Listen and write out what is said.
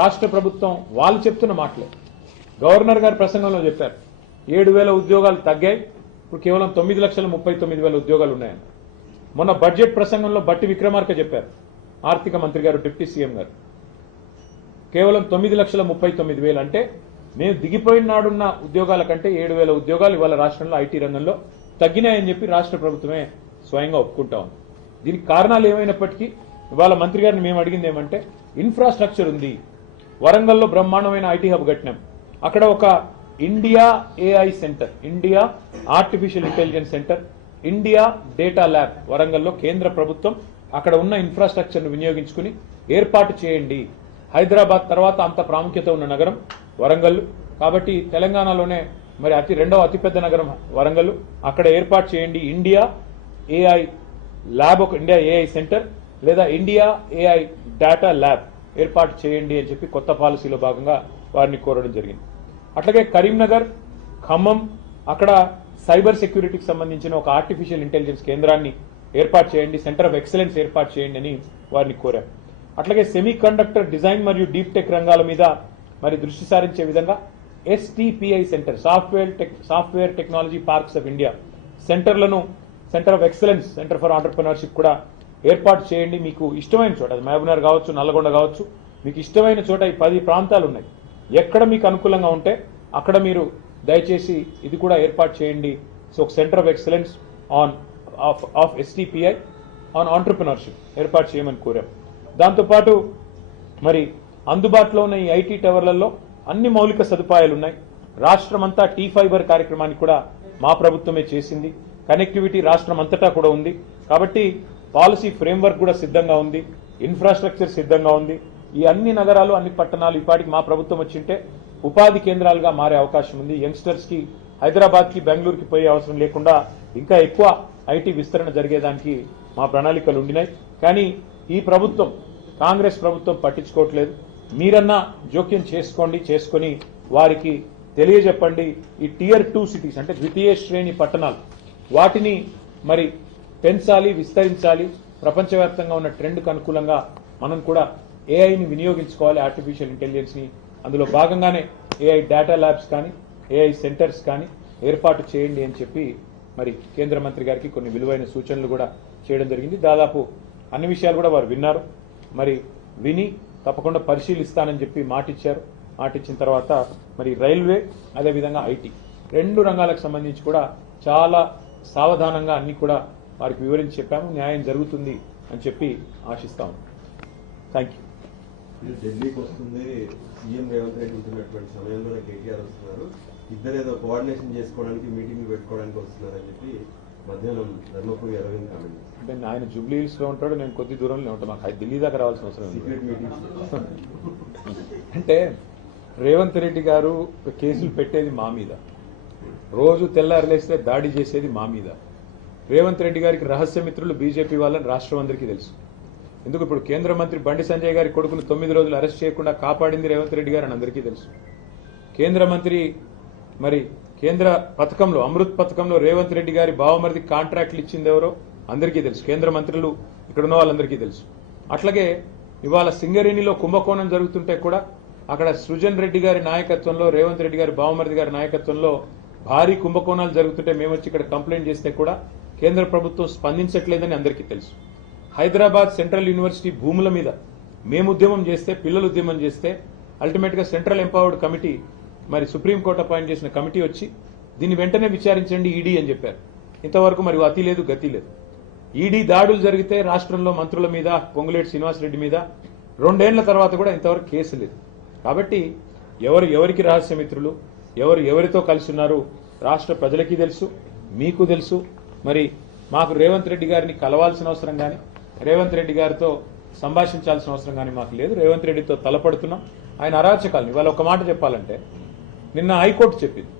రాష్ట్ర ప్రభుత్వం వాళ్ళు చెప్తున్న మాటలే గవర్నర్ గారి ప్రసంగంలో చెప్పారు 7,000 ఉద్యోగాలు తగ్గాయి ఇప్పుడు కేవలం 9,39,000 ఉద్యోగాలు ఉన్నాయని మొన్న బడ్జెట్ ప్రసంగంలో బట్టి విక్రమార్క చెప్పారు ఆర్థిక మంత్రి గారు డిప్యూటీ సీఎం గారు కేవలం 9,39,000 అంటే నేను దిగిపోయిన నాడున్న ఉద్యోగాల కంటే 7,000 ఉద్యోగాలు ఇవాళ రాష్ట్రంలో ఐటీ రంగంలో తగ్గినాయని చెప్పి రాష్ట్ర ప్రభుత్వమే స్వయంగా ఒప్పుకుంటా ఉంది దీనికి కారణాలు ఏమైనప్పటికీ ఇవాళ మంత్రి గారిని మేము అడిగింది ఏమంటే ఇన్ఫ్రాస్ట్రక్చర్ ఉంది వరంగల్లో బ్రహ్మాండమైన ఐటీ హబ్ కట్టినాం అక్కడ ఒక India AI center India artificial intelligence centre India data lab వరంగల్లో కేంద్ర ప్రభుత్వం అక్కడ ఉన్న ఇన్ఫ్రాస్ట్రక్చర్ ను వినియోగించుకుని ఏర్పాటు చేయండి హైదరాబాద్ తర్వాత అంత ప్రాముఖ్యత ఉన్న నగరం వరంగల్ కాబట్టి తెలంగాణలోనే మరి రెండవ అతిపెద్ద నగరం వరంగల్ అక్కడ ఏర్పాటు చేయండి ఇండియా ఏఐ ల్యాబ్ ఒక ఇండియా ఏఐ సెంటర్ లేదా ఇండియా ఏఐ డేటా ల్యాబ్ ఏర్పాటు చేయండి అని చెప్పి కొత్త పాలసీలో భాగంగా వారిని కోరడం జరిగింది అట్లాగే కరీంనగర్ ఖమ్మం అక్కడ సైబర్ సెక్యూరిటీకి సంబంధించిన ఒక ఆర్టిఫిషియల్ ఇంటెలిజెన్స్ కేంద్రాన్ని ఏర్పాటు చేయండి సెంటర్ ఆఫ్ ఎక్సలెన్స్ ఏర్పాటు చేయండి అని వారిని కోరాం అట్లాగే సెమీ కండక్టర్ డిజైన్ మరియు డీప్ టెక్ రంగాల మీద మరి దృష్టి సారించే విధంగా STPI centre software technology parks of India సెంటర్లను centre of excellence centre for entrepreneurship కూడా ఏర్పాటు చేయండి మీకు ఇష్టమైన చోట అది మహబూబ్నగర్ కావచ్చు నల్లగొండ కావచ్చు మీకు ఇష్టమైన చోట ఈ 10 ప్రాంతాలు ఉన్నాయి ఎక్కడ మీకు అనుకూలంగా ఉంటే అక్కడ మీరు దయచేసి ఇది కూడా ఏర్పాటు చేయండి సో ఒక centre of excellence of STPI on entrepreneurship ఏర్పాటు చేయమని కోరాం దాంతోపాటు మరి అందుబాటులో ఉన్న ఈ ఐటీ టవర్లలో అన్ని మౌలిక సదుపాయాలు ఉన్నాయి రాష్ట్రమంతా టీ ఫైబర్ కార్యక్రమాన్ని కూడా మా ప్రభుత్వమే చేసింది కనెక్టివిటీ రాష్ట్రం అంతటా కూడా ఉంది కాబట్టి పాలసీ ఫ్రేమ్వర్క్ కూడా సిద్ధంగా ఉంది ఇన్ఫ్రాస్ట్రక్చర్ సిద్ధంగా ఉంది ఈ అన్ని నగరాలు అన్ని పట్టణాలు ఇప్పటికి మా ప్రభుత్వం వచ్చింటే ఉపాధి కేంద్రాలుగా మారే అవకాశం ఉంది యంగ్స్టర్స్ కి హైదరాబాద్ కి బెంగళూరుకి పోయే అవసరం లేకుండా ఇంకా ఎక్కువ ఐటీ విస్తరణ జరిగేదానికి మా ప్రణాళికలు ఉండినాయి కానీ ఈ ప్రభుత్వం కాంగ్రెస్ ప్రభుత్వం పట్టించుకోవట్లేదు మీరన్నా జోక్యం చేసుకొని వారికి తెలియజెప్పండి ఈ Tier 2 సిటీస్ అంటే ద్వితీయ శ్రేణి పట్టణాలు వాటిని మరి పెంచాలి విస్తరించాలి ప్రపంచవ్యాప్తంగా ఉన్న ట్రెండ్కు అనుకూలంగా మనం కూడా ఏఐని వినియోగించుకోవాలి ఆర్టిఫిషియల్ ఇంటెలిజెన్స్ ని అందులో భాగంగానే ఏఐ డేటా ల్యాబ్స్ కానీ ఏఐ సెంటర్స్ కానీ ఏర్పాటు చేయండి అని చెప్పి మరి కేంద్ర మంత్రి గారికి కొన్ని విలువైన సూచనలు కూడా చేయడం జరిగింది దాదాపు అన్ని విషయాలు కూడా వారు విన్నారు మరి విని తప్పకుండా పరిశీలిస్తానని చెప్పి మాటిచ్చారు మాటిచ్చిన తర్వాత మరి రైల్వే అదేవిధంగా ఐటీ 2 రంగాలకు సంబంధించి కూడా చాలా సావధానంగా అన్ని కూడా వారికి వివరించి చెప్పాము న్యాయం జరుగుతుంది అని చెప్పి ఆశిస్తాము థ్యాంక్ యూ ఢిల్లీకి వస్తుంది సీఎం రేవంత్ రెడ్డి ఉంటున్నటువంటి సమయంలో కేటీఆర్ వస్తున్నారు ఇద్దరేదో కోఆర్డినేషన్ చేసుకోవడానికి మీటింగ్ పెట్టుకోవడానికి వస్తున్నారని చెప్పి మధ్యాహ్నం ధర్మపురి అరవింద్ కామెంట్ అంటే ఆయన జూబ్లీ హిల్స్ లో ఉంటాడు నేను కొద్ది దూరంలో ఉంటాను మాకు ఢిల్లీ దాకా రావాల్సిన అవసరం సీక్రెట్ మీటింగ్ అంటే రేవంత్ రెడ్డి గారు కేసులు పెట్టేది మా మీద రోజు తెల్లారలేస్తే దాడి చేసేది మా మీద రేవంత్ రెడ్డి గారికి రహస్య మిత్రులు బీజేపీ వాళ్ళని రాష్ట్రం అందరికీ తెలుసు ఎందుకు ఇప్పుడు కేంద్ర మంత్రి బండి సంజయ్ గారి కొడుకును 9 రోజులు అరెస్ట్ చేయకుండా కాపాడింది రేవంత్ రెడ్డి గారు అని అందరికీ తెలుసు కేంద్ర మంత్రి మరి కేంద్ర పథకంలో అమృత్ పథకంలో రేవంత్ రెడ్డి గారి బావమరిది కాంట్రాక్ట్లు ఇచ్చింది ఎవరో అందరికీ తెలుసు కేంద్ర మంత్రులు ఇక్కడ ఉన్న వాళ్ళందరికీ తెలుసు అట్లాగే ఇవాళ సింగరేణిలో కుంభకోణం జరుగుతుంటే కూడా అక్కడ సృజన్ రెడ్డి గారి నాయకత్వంలో రేవంత్ రెడ్డి గారి బావమరిది గారి నాయకత్వంలో భారీ కుంభకోణాలు జరుగుతుంటే మేము వచ్చి ఇక్కడ కంప్లైంట్ చేస్తే కూడా కేంద్ర ప్రభుత్వం స్పందించట్లేదని అందరికీ తెలుసు హైదరాబాద్ సెంట్రల్ యూనివర్సిటీ భూముల మీద మేము ఉద్యమం చేస్తే పిల్లలు ఉద్యమం చేస్తే అల్టిమేట్ గా సెంట్రల్ ఎంపవర్డ్ కమిటీ మరి సుప్రీంకోర్టు అపాయింట్ చేసిన కమిటీ వచ్చి దీన్ని వెంటనే విచారించండి ఈడీ అని చెప్పారు ఇంతవరకు మరి అతి లేదు గతి లేదు ఈడీ దాడులు జరిగితే రాష్ట్రంలో మంత్రుల మీద పొంగులేటి శ్రీనివాసరెడ్డి మీద 2 ఏళ్ల తర్వాత కూడా ఇంతవరకు కేసు లేదు కాబట్టి ఎవరికి రహస్య మిత్రులు ఎవరితో కలిసి ఉన్నారు రాష్ట్ర ప్రజలకి తెలుసు మీకు తెలుసు మరి మాకు రేవంత్ రెడ్డి గారిని కలవాల్సిన అవసరం కానీ రేవంత్ రెడ్డి గారితో సంభాషించాల్సిన అవసరం కానీ మాకు లేదు రేవంత్ రెడ్డితో తలపడుతున్నాం ఆయన అరాచకాలను ఇవాళ ఒక మాట చెప్పాలంటే నిన్న హైకోర్టు చెప్పింది